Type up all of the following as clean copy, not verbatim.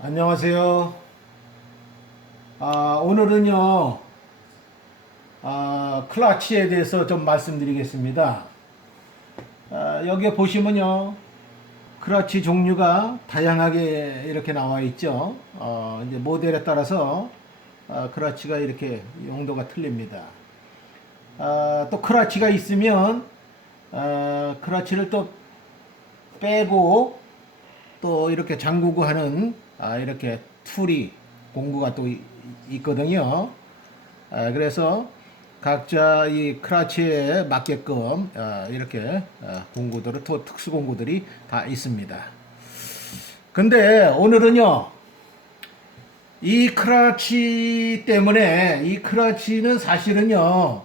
안녕하세요. 오늘은요, 클러치에 대해서 좀 말씀드리겠습니다. 여기에 보시면요, 클러치 종류가 다양하게 이렇게 나와 있죠. 이제 모델에 따라서 클러치가 이렇게 용도가 틀립니다. 또 클러치가 있으면 클러치를 또 빼고 또 이렇게 잠그고 하는 이렇게 툴이 공구가 또 있거든요. 그래서 각자 이 클러치에 맞게끔 이렇게 공구들을 또 특수 공구들이 다 있습니다. 근데 오늘은요, 이 클러치 때문에 이 클러치는 사실은요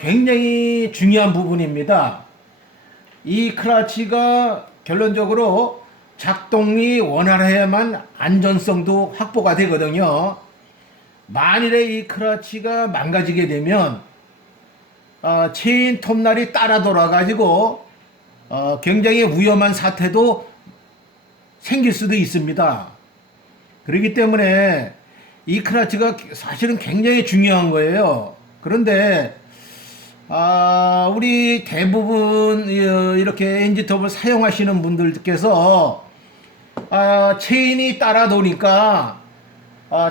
굉장히 중요한 부분입니다. 이 클러치가 결론적으로 작동이 원활해야만 안전성도 확보가 되거든요. 만일에 이 클러치가 망가지게 되면 체인 톱날이 따라 돌아가지고 굉장히 위험한 사태도 생길 수도 있습니다. 그렇기 때문에 이 클러치가 사실은 굉장히 중요한 거예요. 그런데 우리 대부분 이렇게 엔진톱을 사용하시는 분들께서 체인이 따라 도니까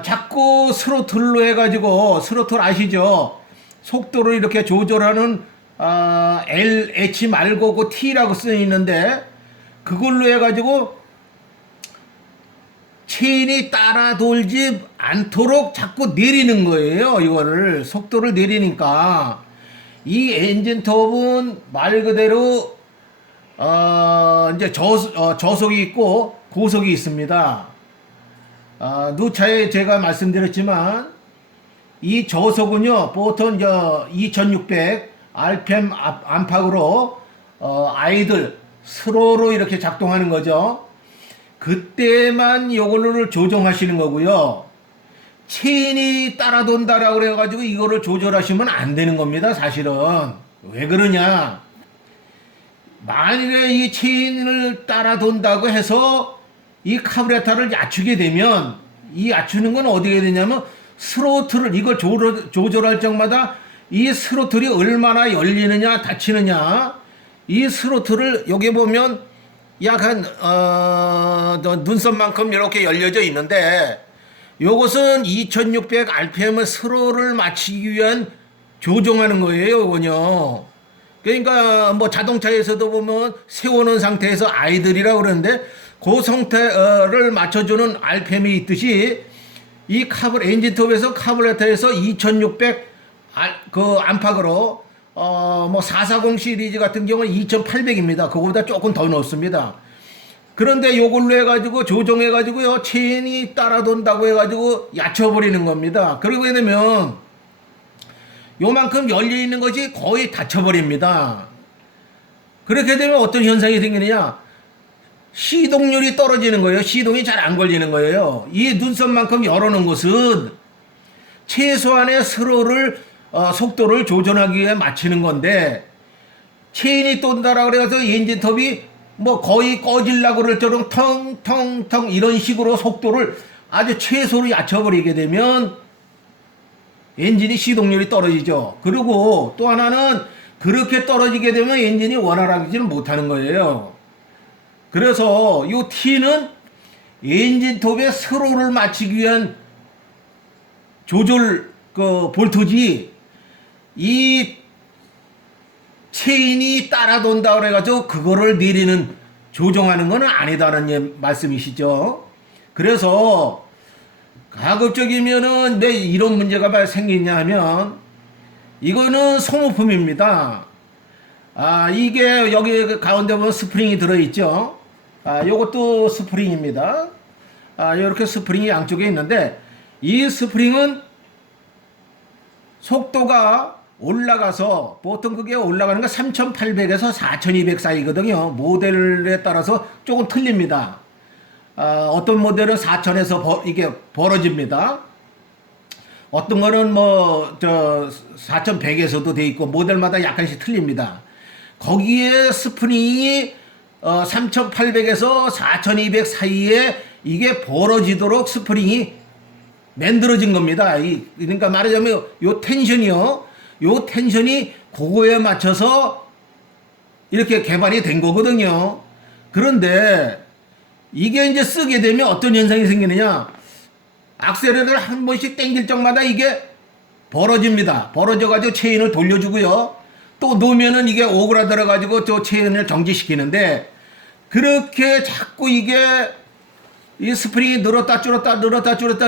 자꾸 스로틀로 해가지고, 스로틀 아시죠? 속도를 이렇게 조절하는 LH 말고 그 T라고 쓰여 있는데, 그걸로 해가지고 체인이 따라 돌지 않도록 자꾸 내리는 거예요. 이거를 속도를 내리니까 이 엔진톱은 말 그대로 이제 저속이 있고 고속이 있습니다. 누차에 제가 말씀드렸지만 이 저속은요 보통 2600 RPM 안팎으로 아이들 스로로 이렇게 작동하는 거죠. 그때만 요거를 조정하시는 거고요. 체인이 따라 돈다라고 그래가지고 이거를 조절하시면 안 되는 겁니다. 사실은 왜 그러냐? 만일에 이 체인을 따라 돈다고 해서 이 카브레타를 낮추게 되면, 이 낮추는 건 어디게 되냐면 스로틀을 이걸 조절할 적마다 이 스로틀이 얼마나 열리느냐 닫히느냐, 이 스로틀을 여기 보면 약 한 눈썹만큼 이렇게 열려져 있는데, 요것은 2600 RPM의 스로를 맞추기 위한 조정하는 거예요. 이거요. 그러니까 뭐 자동차에서도 보면 세워놓은 상태에서 아이들이라고 그러는데 그 상태를 맞춰주는 RPM이 있듯이 이 엔진톱에서 카브레터에서 2600 그 안팎으로 뭐 440 시리즈 같은 경우는 2800입니다. 그거보다 조금 더 넣습니다. 그런데 요걸로 해가지고 조정해가지고요 체인이 따라 돈다고 해가지고 얕혀버리는 겁니다. 그러게 되면 요만큼 열려있는 것이 거의 닫혀버립니다. 그렇게 되면 어떤 현상이 생기느냐, 시동률이 떨어지는 거예요. 시동이 잘 안 걸리는 거예요. 이 눈썹만큼 열어놓은 것은 최소한의 스로를 속도를 조절하기 위해 맞추는 건데, 체인이 돈다라고 그래서 엔진톱이 뭐 거의 꺼질라고 그럴 정도로 텅텅텅 이런 식으로 속도를 아주 최소로 얕춰버리게 되면 엔진이 시동률이 떨어지죠. 그리고 또 하나는 그렇게 떨어지게 되면 엔진이 원활하지는 못하는 거예요. 그래서 이 T는 엔진톱의 스로를 맞추기 위한 조절 볼트지, 이 체인이 따라 돈다 그래가지고 그거를 내리는 조정하는 거는 아니다라는 말씀이시죠. 그래서 가급적이면은 왜 이런 문제가 생기냐 하면, 이거는 소모품입니다. 이게 여기 가운데 보면 스프링이 들어있죠. 요것도 스프링입니다. 이렇게 스프링이 양쪽에 있는데, 이 스프링은 속도가 올라가서 보통 그게 올라가는 거 3800에서 4200 사이거든요. 모델에 따라서 조금 틀립니다. 어떤 모델은 4000에서 이게 벌어집니다. 어떤 거는 뭐 4100에서도 돼 있고 모델마다 약간씩 틀립니다. 거기에 스프링이 3800에서 4200 사이에 이게 벌어지도록 스프링이 만들어진 겁니다. 그러니까 말하자면 요 텐션이요. 요 텐션이 그거에 맞춰서 이렇게 개발이 된 거거든요. 그런데 이게 이제 쓰게 되면 어떤 현상이 생기느냐. 악셀을 한 번씩 당길 적마다 이게 벌어집니다. 벌어져가지고 체인을 돌려주고요. 또 놓으면은 이게 오그라들어가지고 저 체인을 정지시키는데, 그렇게 자꾸 이게 이 스프링이 늘었다 줄었다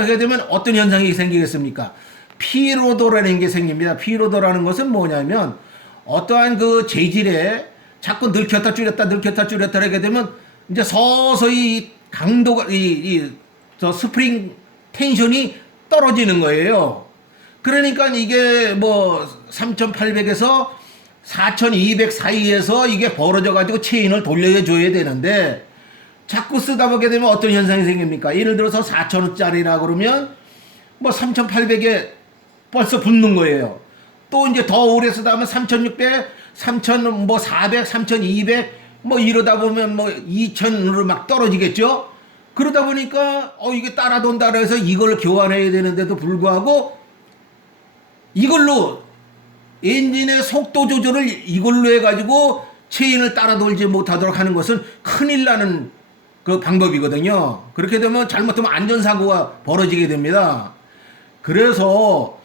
하게 되면 어떤 현상이 생기겠습니까? 피로도라는 게 생깁니다. 피로도라는 것은 뭐냐면 어떠한 그 재질에 자꾸 늙혔다 줄였다 하게 되면 이제 서서히 강도가 저 스프링 텐션이 떨어지는 거예요. 그러니까 이게 뭐 3800에서 4200 사이에서 이게 벌어져 가지고 체인을 돌려줘야 되는데, 자꾸 쓰다 보게 되면 어떤 현상이 생깁니까? 예를 들어서 4000원짜리라 그러면 뭐 3800에 벌써 붙는 거예요. 또 이제 더 오래 쓰다 보면 3600, 3400, 3200 뭐 이러다 보면 뭐 2000으로 막 떨어지겠죠? 그러다 보니까 이게 따라 돈다 그래서 이걸 교환해야 되는데도 불구하고 이걸로 엔진의 속도 조절을 이걸로 해가지고 체인을 따라 돌지 못하도록 하는 것은 큰일 나는 그 방법이거든요. 그렇게 되면 잘못하면 안전사고가 벌어지게 됩니다. 그래서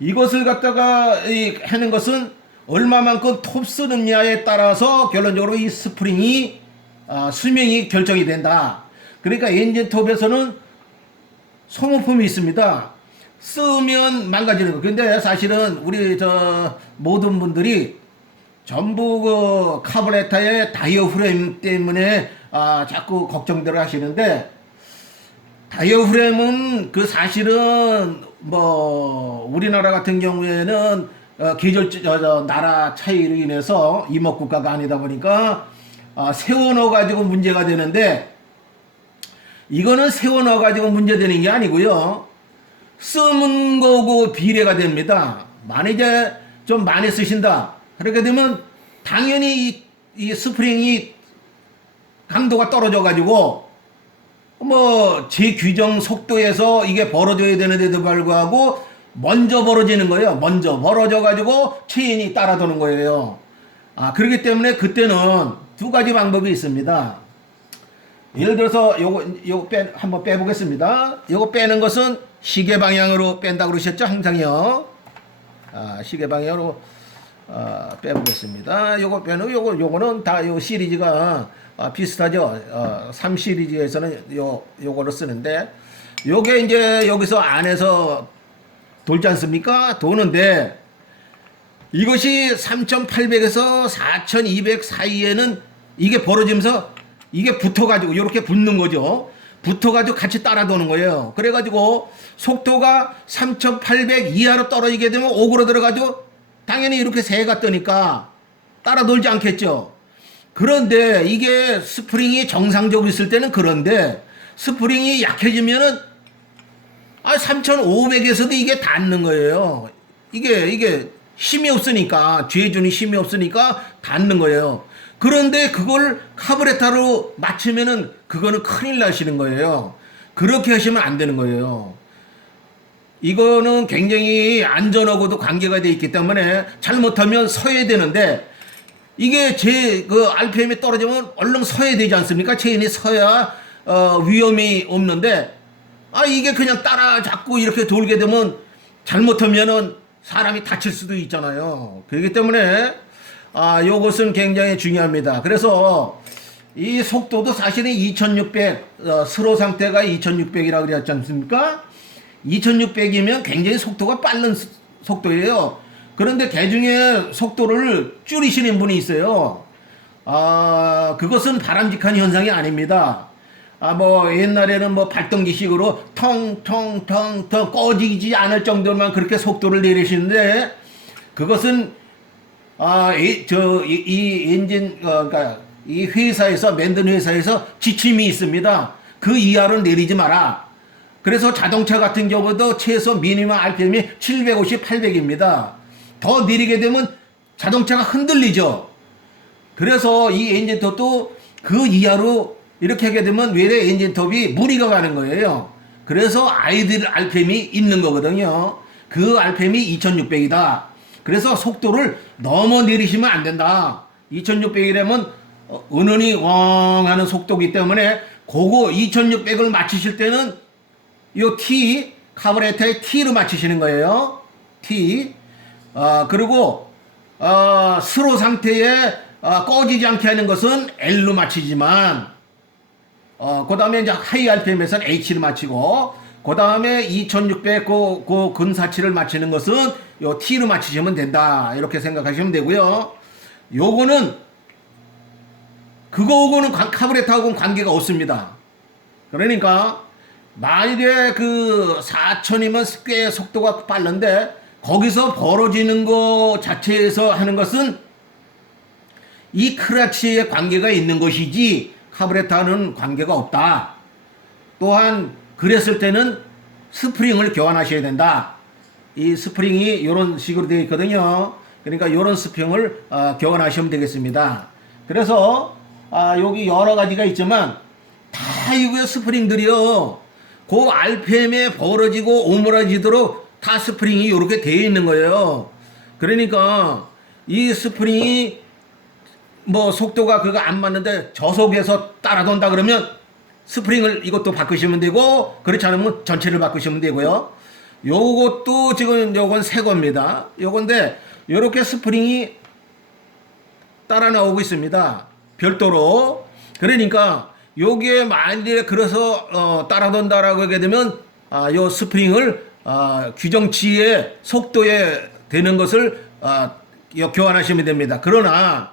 이것을 갖다가 하는 것은 얼마만큼 톱 쓰느냐에 따라서 결론적으로 이 스프링이 수명이 결정이 된다. 그러니까 엔진 톱에서는 소모품이 있습니다. 쓰면 망가지는 거. 근데 사실은 우리 모든 분들이 전부 그 카브레타의 다이어프램 때문에 자꾸 걱정들을 하시는데, 다이어프램은 그 사실은 뭐 우리나라 같은 경우에는 나라 차이로 인해서 임업국가가 아니다 보니까 세워넣어 가지고 문제가 되는데, 이거는 세워넣어 가지고 문제되는 게 아니고요. 쓰는 거고 비례가 됩니다. 만약에 좀 많이 쓰신다. 그렇게 되면 당연히 이 스프링이 강도가 떨어져 가지고 뭐 제 규정 속도에서 이게 벌어져야 되는데도 불구하고 먼저 벌어지는 거예요. 먼저 벌어져 가지고 체인이 따라 도는 거예요. 그렇기 때문에 그때는 두 가지 방법이 있습니다. 예를 들어서 요거 한번 빼보겠습니다. 요거 빼는 것은 시계 방향으로 뺀다고 그러셨죠? 항상요. 시계 방향으로 빼보겠습니다. 요거 빼는 요거는 다 요 시리즈가 비슷하죠. 3 시리즈에서는 요거를 쓰는데, 요게 이제 여기서 안에서 돌지 않습니까? 도는데, 이것이 3800에서 4200 사이에는 이게 벌어지면서 이게 붙어가지고 이렇게 붙는 거죠. 붙어가지고 같이 따라 도는 거예요. 그래가지고 속도가 3800 이하로 떨어지게 되면 오그로 들어가지고 당연히 이렇게 새가 뜨니까 따라 돌지 않겠죠. 그런데 이게 스프링이 정상적으로 있을 때는 그런데, 스프링이 약해지면은 3500에서도 이게 닿는 거예요. 이게 힘이 없으니까, 죄준이 힘이 없으니까 닿는 거예요. 그런데 그걸 카브레타로 맞추면은 그거는 큰일 나시는 거예요. 그렇게 하시면 안 되는 거예요. 이거는 굉장히 안전하고도 관계가 돼 있기 때문에 잘못하면 서야 되는데, 이게 그 RPM이 떨어지면 얼른 서야 되지 않습니까? 체인이 서야 위험이 없는데, 이게 그냥 따라 자꾸 이렇게 돌게 되면 잘못하면은 사람이 다칠 수도 있잖아요. 그렇기 때문에 요것은 굉장히 중요합니다. 그래서 이 속도도 사실은 2600 스로 상태가 2600이라고 그랬지 않습니까? 2600이면 굉장히 속도가 빠른 속도예요. 그런데 대중의 속도를 줄이시는 분이 있어요. 그것은 바람직한 현상이 아닙니다. 뭐 옛날에는 뭐 발동기식으로 텅텅텅텅 꺼지지 않을 정도만 그렇게 속도를 내리시는데, 그것은 이 엔진 그러니까 이 회사에서 만든 회사에서 지침이 있습니다. 그 이하로 내리지 마라. 그래서 자동차 같은 경우도 최소 미니멈 RPM이 750, 800입니다. 더 느리게 되면 자동차가 흔들리죠. 그래서 이 엔진톱도 그 이하로 이렇게 하게 되면 외래 엔진톱이 무리가 가는 거예요. 그래서 아이들 RPM이 있는 거거든요. 그 RPM이 2600이다. 그래서 속도를 너무 내리시면 안 된다. 2600이라면 은은히 웡 하는 속도기 때문에 그거 2600을 맞추실 때는 요 T, 카브레터의 T로 맞추시는 거예요. T. 그리고 스로 상태에 꺼지지 않게 하는 것은 L로 맞추지만 그 다음에 이제 하이 RPM에서는 H를 맞추고 그 다음에 2600 그 근사치를 맞추는 것은 요 T로 맞추시면 된다. 이렇게 생각하시면 되고요. 요거는 그거하고는 카브레터하고는 관계가 없습니다. 그러니까 만일에 그 4000이면 꽤 속도가 빠른데 거기서 벌어지는 거 자체에서 하는 것은 이 크러치에 관계가 있는 것이지 카브레터는 관계가 없다. 또한 그랬을 때는 스프링을 교환하셔야 된다. 이 스프링이 이런 식으로 되어 있거든요. 그러니까 이런 스프링을 교환하시면 되겠습니다. 그래서 여기 여러 가지가 있지만 다 이거 스프링들이요. 그 RPM에 벌어지고 오므라지도록 다 스프링이 이렇게 되어 있는 거예요. 그러니까 이 스프링이 뭐 속도가 그거 안 맞는데 저속에서 따라돈다 그러면 스프링을 이것도 바꾸시면 되고 그렇지 않으면 전체를 바꾸시면 되고요. 요것도 지금 요건 새 겁니다. 요건데 요렇게 스프링이 따라 나오고 있습니다. 별도로. 그러니까 요게 만일에 그래서 따라돈다라고 하게 되면 요 스프링을 규정치의 속도에 되는 것을 교환하시면 됩니다. 그러나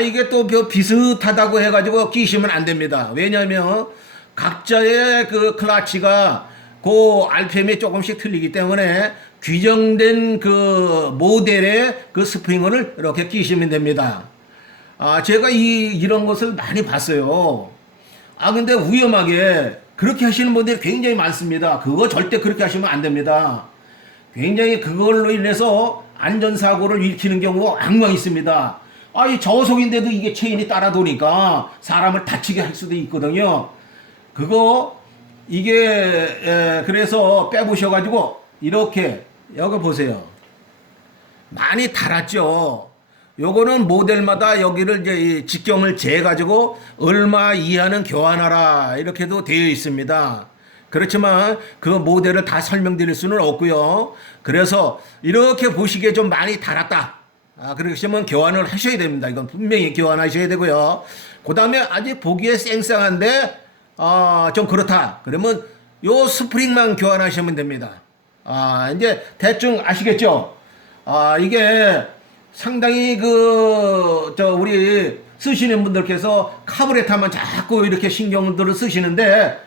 이게 또 비슷하다고 해가지고 끼시면 안 됩니다. 왜냐하면 각자의 그 클러치가 그 RPM이 조금씩 틀리기 때문에 규정된 그 모델의 그 스프링을 이렇게 끼시면 됩니다. 제가 이런 것을 많이 봤어요. 근데 위험하게 그렇게 하시는 분들이 굉장히 많습니다. 그거 절대 그렇게 하시면 안 됩니다. 굉장히 그걸로 인해서 안전사고를 일으키는 경우가 왕왕 있습니다. 이 저속인데도 이게 체인이 따라 도니까 사람을 다치게 할 수도 있거든요. 이게 그래서 빼보셔가지고 이렇게 여기 보세요. 많이 달았죠. 요거는 모델마다 여기를 이제 직경을 재가지고 얼마 이하는 교환하라 이렇게도 되어 있습니다. 그렇지만 그 모델을 다 설명드릴 수는 없고요. 그래서 이렇게 보시기에 좀 많이 달았다. 그러시면 교환을 하셔야 됩니다. 이건 분명히 교환하셔야 되고요. 그 다음에 아직 보기에 쌩쌩한데 좀 그렇다. 그러면 요 스프링만 교환하시면 됩니다. 이제 대충 아시겠죠? 이게 상당히 우리 쓰시는 분들께서 카브레터만 자꾸 이렇게 신경들을 쓰시는데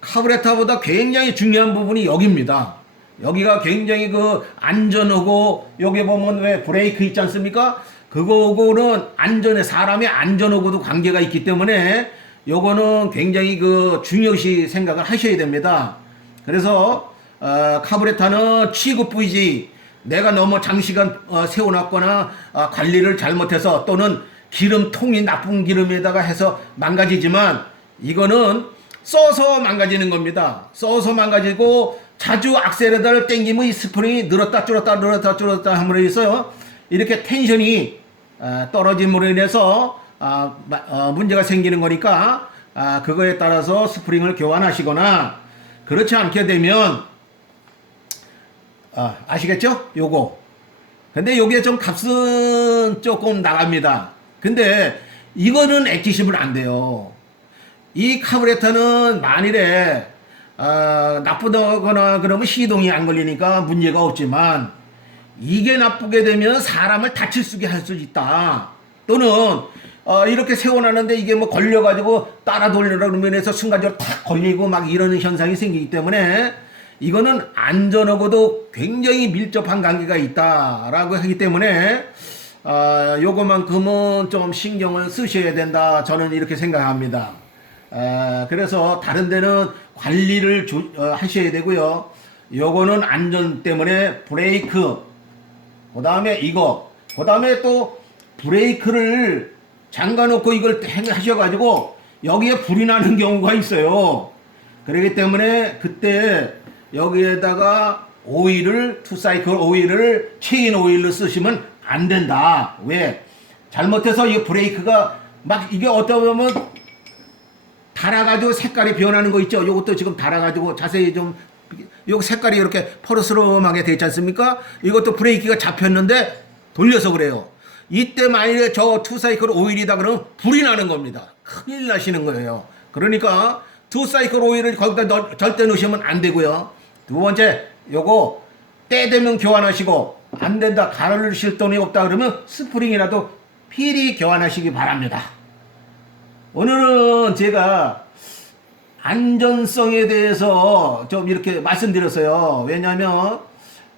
카브레터보다 굉장히 중요한 부분이 여기입니다. 여기가 굉장히 안전하고 여기 보면 왜 브레이크 있지 않습니까? 그거하고는 사람의 안전하고도 관계가 있기 때문에 요거는 굉장히 중요시 생각을 하셔야 됩니다. 그래서 카브레터는 취급 부위지 내가 너무 장시간 세워놨거나 관리를 잘못해서 또는 기름통이 나쁜 기름에다가 해서 망가지지만 이거는 써서 망가지는 겁니다. 써서 망가지고 자주 악셀레터를 당기면 이 스프링이 늘었다 줄었다 함으로 해서 이렇게 텐션이 떨어짐으로 인해서 문제가 생기는 거니까 그거에 따라서 스프링을 교환하시거나 그렇지 않게 되면 아시겠죠? 요거. 근데 요게 좀 값은 조금 나갑니다. 근데 이거는 액티시면 안 돼요. 이 카브레터는 만일에 나쁘다거나 그러면 시동이 안 걸리니까 문제가 없지만 이게 나쁘게 되면 사람을 다칠 수 있게 할 수 있다. 또는 이렇게 세워놨는데 이게 뭐 걸려가지고 따라 돌리라는 면에서 순간적으로 탁 걸리고 막 이러는 현상이 생기기 때문에 이거는 안전하고도 굉장히 밀접한 관계가 있다라고 하기 때문에 요거만큼은 좀 신경을 쓰셔야 된다. 저는 이렇게 생각합니다. 그래서 다른 데는 관리를 하셔야 되고요. 요거는 안전 때문에 브레이크, 그 다음에 이거, 그 다음에 또 브레이크를 잠가놓고 이걸 하셔가지고 여기에 불이 나는 경우가 있어요. 그렇기 때문에 그때 여기에다가 오일을 투사이클 오일을 체인 오일로 쓰시면 안 된다. 왜? 잘못해서 이 브레이크가 막 이게 어떻게 보면 달아가지고 색깔이 변하는 거 있죠. 요것도 지금 달아가지고 자세히 좀 요 색깔이 이렇게 퍼르스름하게 되지 않습니까? 이것도 브레이크가 잡혔는데 돌려서 그래요. 이때 만일에 저 투사이클 오일이다 그러면 불이 나는 겁니다. 큰일 나시는 거예요. 그러니까 투사이클 오일을 거기다 절대 넣으시면 안 되고요. 두 번째, 요거 때 되면 교환하시고 안 된다, 갈으실 돈이 없다 그러면 스프링이라도 필히 교환하시기 바랍니다. 오늘은 제가 안전성에 대해서 좀 이렇게 말씀드렸어요. 왜냐하면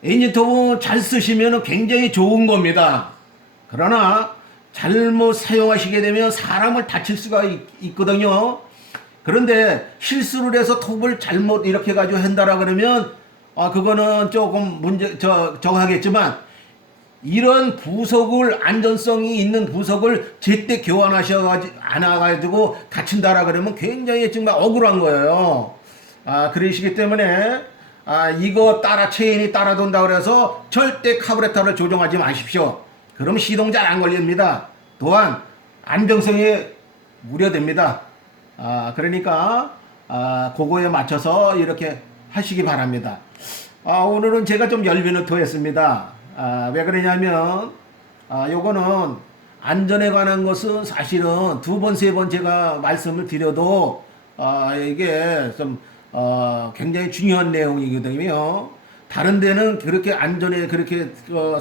엔진 톱은 잘 쓰시면 굉장히 좋은 겁니다. 그러나 잘못 사용하시게 되면 사람을 다칠 수가 있거든요. 그런데 실수를 해서 톱을 잘못 이렇게 가지고 한다라 그러면 그거는 조금 정하겠지만 이런 부속을 안전성이 있는 부속을 제때 교환하셔가지고 않아가지고 다친다라 그러면 굉장히 정말 억울한 거예요. 그러시기 때문에 이거 따라 체인이 따라 돈다 그래서 절대 카부레터를 조정하지 마십시오. 그럼 시동 잘 안 걸립니다. 또한 안정성이 우려됩니다. 그러니까 그거에 맞춰서 이렇게 하시기 바랍니다. 오늘은 제가 좀 열변을 토했습니다. 왜 그러냐면 요거는 안전에 관한 것은 사실은 두 번, 세 번 제가 말씀을 드려도 이게 좀 굉장히 중요한 내용이거든요. 다른 데는 그렇게 안전에 그렇게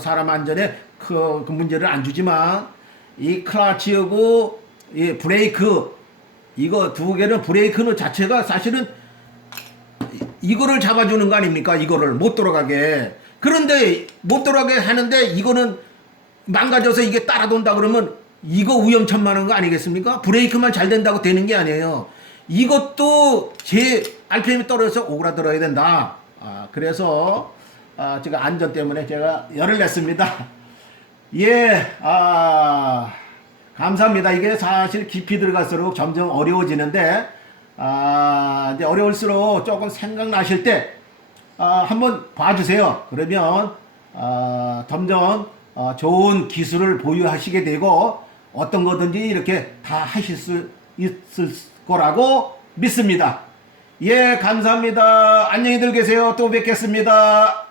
사람 안전에 그 문제를 안 주지만 이 클러치하고 이 브레이크 이거 두 개는 브레이크는 자체가 사실은 이거를 잡아주는 거 아닙니까? 이거를 못 돌아가게. 그런데 못 돌아가게 하는데 이거는 망가져서 이게 따라 돈다 그러면 이거 위험천만한 거 아니겠습니까? 브레이크만 잘 된다고 되는 게 아니에요. 이것도 제 RPM이 떨어져서 오그라들어야 된다. 그래서 제가 안전 때문에 제가 열을 냈습니다. 예, 감사합니다. 이게 사실 깊이 들어갈수록 점점 어려워지는데 이제 어려울수록 조금 생각나실 때 한번 봐주세요. 그러면 점점 좋은 기술을 보유하시게 되고 어떤 거든지 이렇게 다 하실 수 있을 거라고 믿습니다. 예, 감사합니다. 안녕히들 계세요. 또 뵙겠습니다.